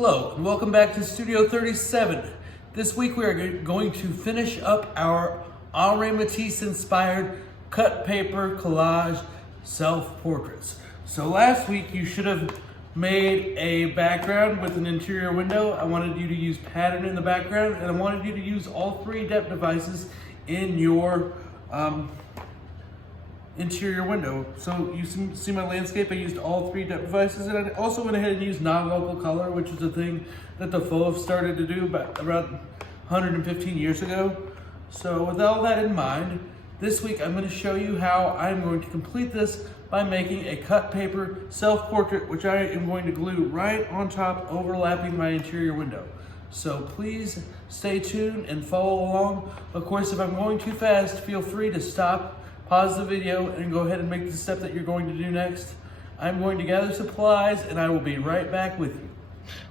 Hello and welcome back to Studio 37. This week we are going to finish up our Henri Matisse inspired cut paper collage self-portraits. So last week you should have made a background with an interior window. I wanted you to use pattern in the background and I wanted you to use all three depth devices in your interior window. So you see my landscape, I used all three depth devices, and I also went ahead and used non-local color, which is a thing that the Fauve started to do around 115 years ago. So with all that in mind, this week I'm going to show you how I'm going to complete this by making a cut paper self-portrait, which I am going to glue right on top, overlapping my interior window. So please stay tuned and follow along. Of course, if I'm going too fast, feel free to stop, pause the video, and go ahead and make the step that you're going to do next. I'm going to gather supplies and I will be right back with you.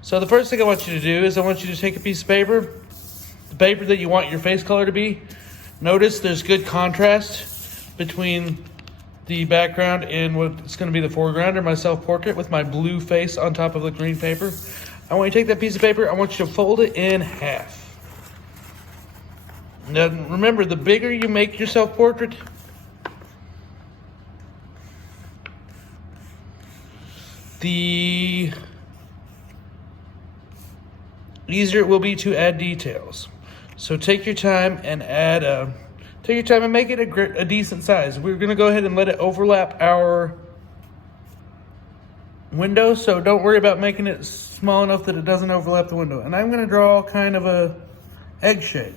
So the first thing I want you to do is I want you to take a piece of paper, the paper that you want your face color to be. Notice there's good contrast between the background and what's going to be the foreground, or my self-portrait, with my blue face on top of the green paper. I want you to take that piece of paper, I want you to fold it in half. Now remember, the bigger you make your self-portrait, the easier it will be to add details. So take your time and make it a decent size. We're gonna go ahead and let it overlap our window, so don't worry about making it small enough that it doesn't overlap the window. And I'm gonna draw kind of a egg shape.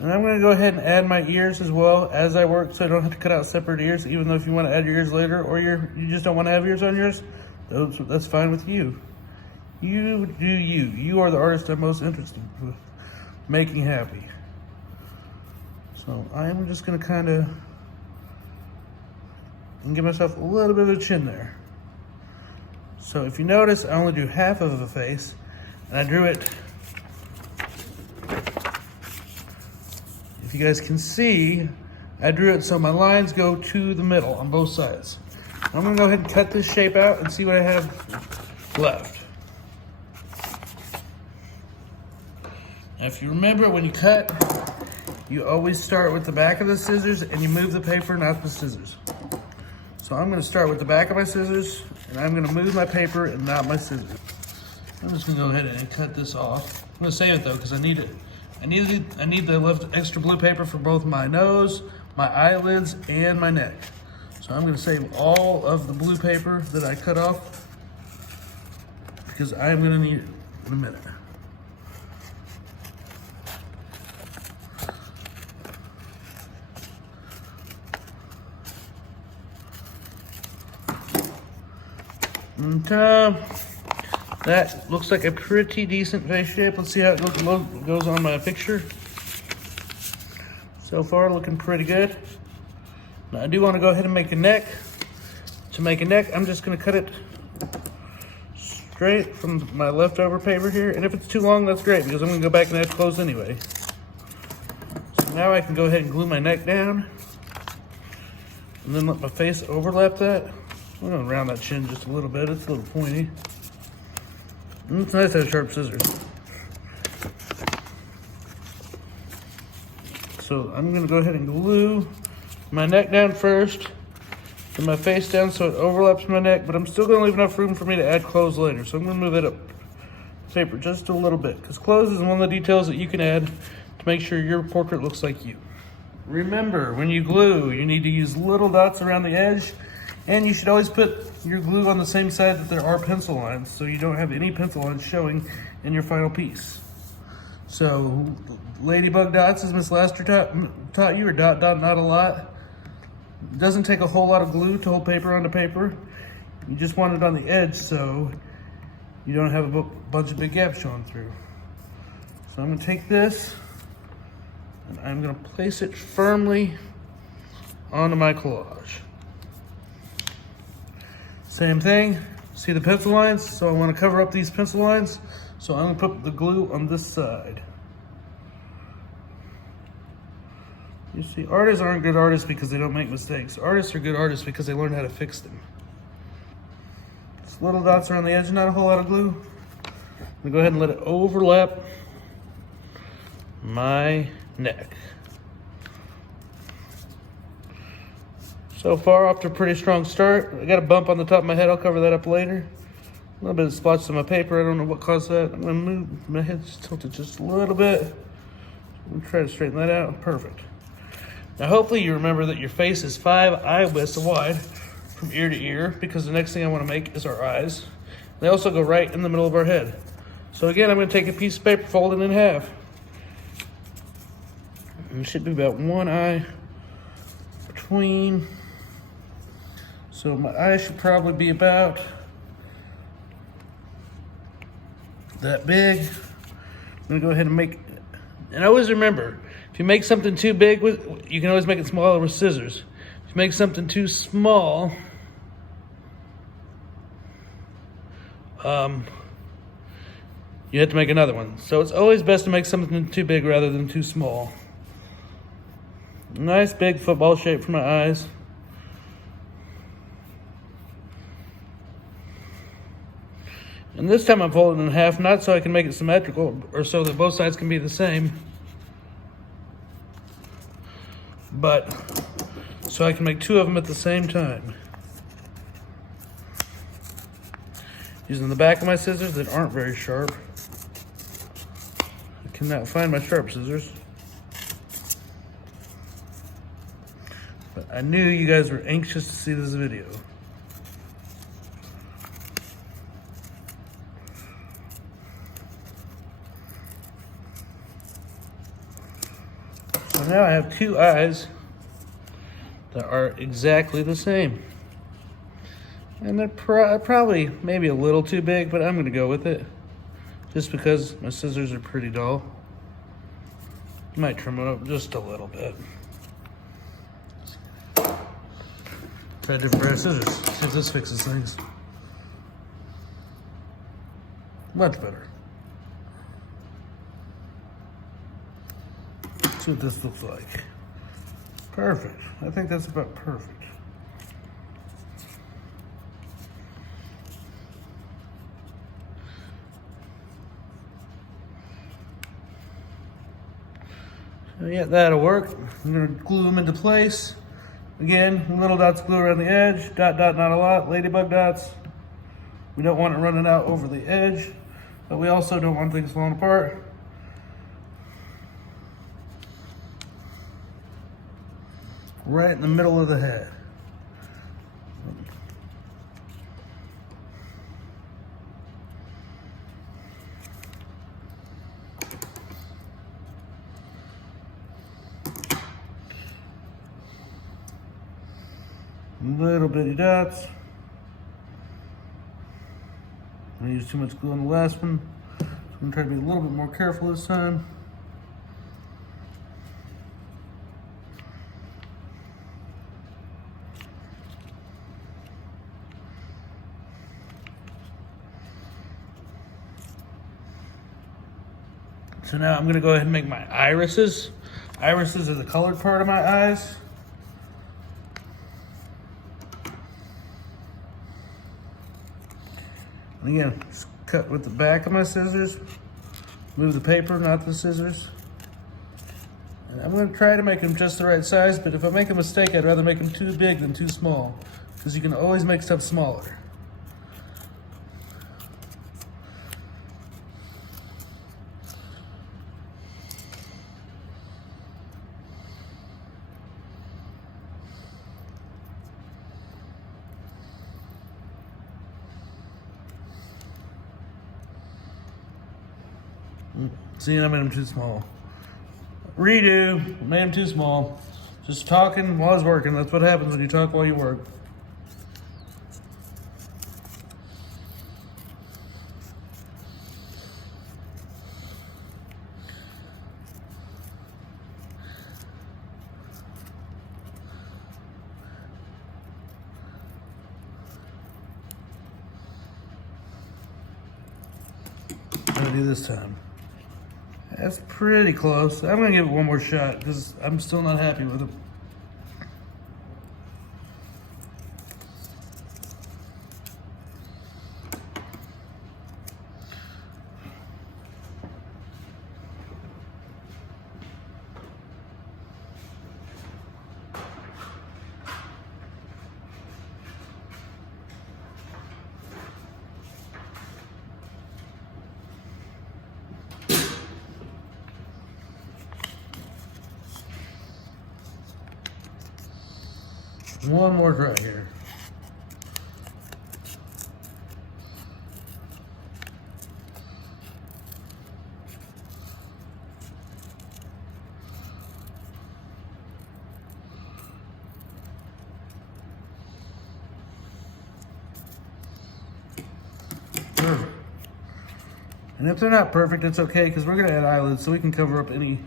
And I'm going to go ahead and add my ears as well as I work, so I don't have to cut out separate ears, even though if you want to add your ears later, or you just don't want to have ears on yours, that's fine with you. You do you. You are the artist I'm most interested in making happy. So I'm just going to kind of give myself a little bit of a chin there. So if you notice, I only do half of the face, and I drew it. If you guys can see, I drew it so my lines go to the middle on both sides. I'm gonna go ahead and cut this shape out and see what I have left. Now, if you remember, when you cut, you always start with the back of the scissors and you move the paper, not the scissors. So I'm gonna start with the back of my scissors and I'm gonna move my paper and not my scissors. I'm just gonna go ahead and cut this off. I'm gonna save it though, because I need it. I need the left extra blue paper for both my nose, my eyelids, and my neck. So I'm going to save all of the blue paper that I cut off because I'm going to need it in a minute. And that looks like a pretty decent face shape. Let's see how it goes on my picture. So far, looking pretty good. Now, I do want to go ahead and make a neck. To make a neck, I'm just going to cut it straight from my leftover paper here. And if it's too long, that's great, because I'm going to go back and add clothes anyway. So now I can go ahead and glue my neck down. And then let my face overlap that. I'm going to round that chin just a little bit. It's a little pointy. It's nice to have sharp scissors. So I'm going to go ahead and glue my neck down first, and my face down so it overlaps my neck, but I'm still going to leave enough room for me to add clothes later. So I'm going to move it up paper just a little bit, because clothes is one of the details that you can add to make sure your portrait looks like you. Remember, when you glue, you need to use little dots around the edge. And you should always put your glue on the same side that there are pencil lines, so you don't have any pencil lines showing in your final piece. So, ladybug dots, as Miss Laster taught you, or dot, dot, not a lot. It doesn't take a whole lot of glue to hold paper onto paper. You just want it on the edge so you don't have a bunch of big gaps showing through. So I'm going to take this, and I'm going to place it firmly onto my collage. Same thing, see the pencil lines? So I want to cover up these pencil lines. So I'm going to put the glue on this side. You see, artists aren't good artists because they don't make mistakes. Artists are good artists because they learn how to fix them. Just little dots around the edge, not a whole lot of glue. I'm gonna go ahead and let it overlap my neck. So far, off to a pretty strong start. I got a bump on the top of my head. I'll cover that up later. A little bit of splotches on my paper. I don't know what caused that. I'm gonna move my head, tilt it just a little bit. I'm gonna try to straighten that out. Perfect. Now, hopefully you remember that your face is 5 eye widths wide from ear to ear, because the next thing I wanna make is our eyes. They also go right in the middle of our head. So again, I'm gonna take a piece of paper, fold it in half. And it should be about 1 eye between. So my eye should probably be about that big. I'm gonna go ahead and make, and always remember, if you make something too big, you can always make it smaller with scissors. If you make something too small, you have to make another one. So it's always best to make something too big rather than too small. Nice big football shape for my eyes. And this time I'm folding it in half, not so I can make it symmetrical or so that both sides can be the same, but so I can make 2 of them at the same time. Using the back of my scissors that aren't very sharp. I cannot find my sharp scissors. But I knew you guys were anxious to see this video. So now I have 2 eyes that are exactly the same. And they're probably maybe a little too big, but I'm gonna go with it. Just because my scissors are pretty dull. Might trim it up just a little bit. Try a different pair of scissors. See if this fixes things. Much better. See what this looks like. Perfect. I think that's about perfect. So yeah, that'll work. I'm gonna glue them into place. Again, little dots glue around the edge. Dot, dot, not a lot. Ladybug dots. We don't want it running out over the edge, but we also don't want things falling apart. Right in the middle of the head. Little bitty dots. I used too much glue on the last one, so I'm gonna try to be a little bit more careful this time. So now I'm gonna go ahead and make my irises. Irises are the colored part of my eyes. And again, just cut with the back of my scissors. Move the paper, not the scissors. And I'm gonna try to make them just the right size, but if I make a mistake, I'd rather make them too big than too small, because you can always make stuff smaller. See, I made them too small. Redo, made them too small. Just talking while I was working. That's what happens when you talk while you work. I'm gonna do this time. That's pretty close. I'm gonna give it one more shot because I'm still not happy with it. One more try here. Perfect. And if they're not perfect, it's okay, because we're gonna add eyelids so we can cover up any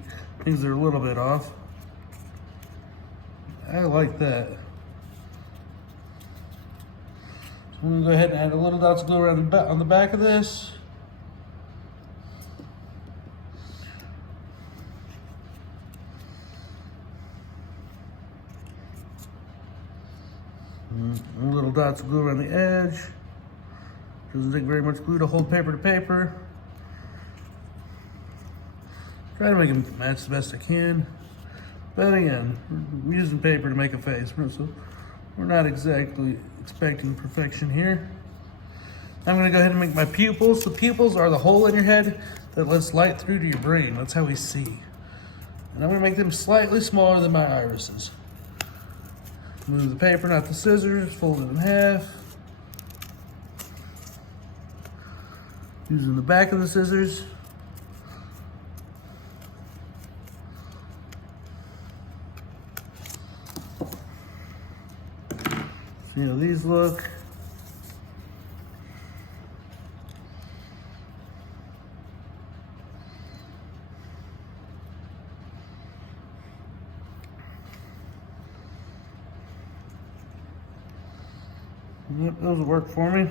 things that are a little bit off. I like that. So I'm gonna go ahead and add a little dots of glue around on the back of this. And little dots of glue around the edge. Doesn't take very much glue to hold paper to paper. Try to make them match the best I can. But again, we're using paper to make a face, so we're not exactly expecting perfection here. I'm gonna go ahead and make my pupils. The pupils are the hole in your head that lets light through to your brain. That's how we see. And I'm gonna make them slightly smaller than my irises. Move the paper, not the scissors, fold it in half. Using the back of the scissors. See how these look. Yep, those will work for me.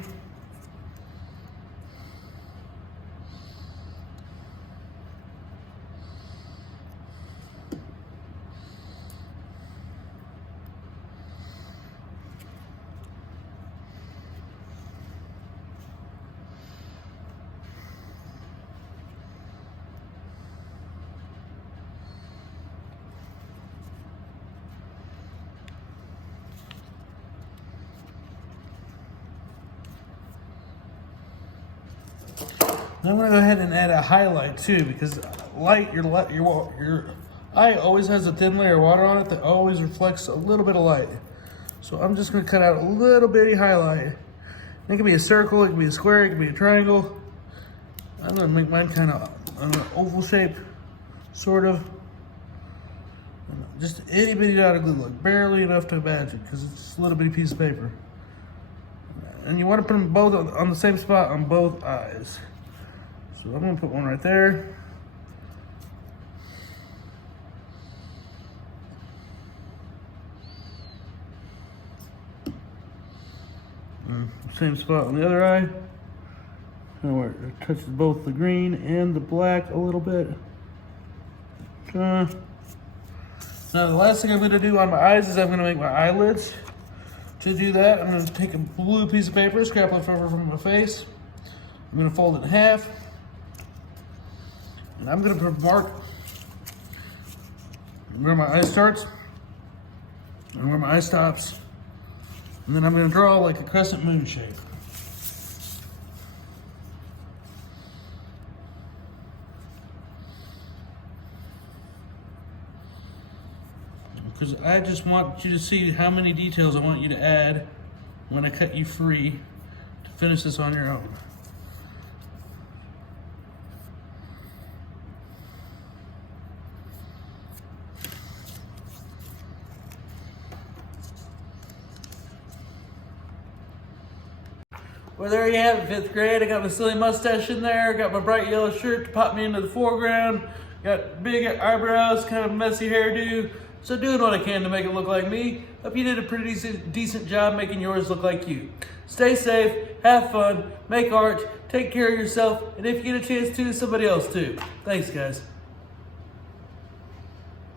Then I'm gonna go ahead and add a highlight too, because your eye always has a thin layer of water on it that always reflects a little bit of light. So I'm just gonna cut out a little bitty highlight. It can be a circle, it can be a square, it can be a triangle. I'm gonna make mine kind of an oval shape, sort of. Just itty bitty dot of glue, like barely enough to imagine, because it's just a little bitty piece of paper. And you want to put them both on the same spot on both eyes. So I'm gonna put one right there. And same spot on the other eye. And where it touches both the green and the black a little bit. Now the last thing I'm gonna do on my eyes is I'm gonna make my eyelids. To do that, I'm gonna take a blue piece of paper, scrap leftover from my face. I'm gonna fold it in half. And I'm gonna mark where my eye starts and where my eye stops. And then I'm gonna draw like a crescent moon shape. Because I just want you to see how many details I want you to add when I cut you free to finish this on your own. Well, there you have it, 5th grade. I got my silly mustache in there. Got my bright yellow shirt to pop me into the foreground. Got big eyebrows, kind of messy hairdo. So doing what I can to make it look like me. Hope you did a pretty decent job making yours look like you. Stay safe, have fun, make art, take care of yourself, and if you get a chance to, somebody else too. Thanks, guys.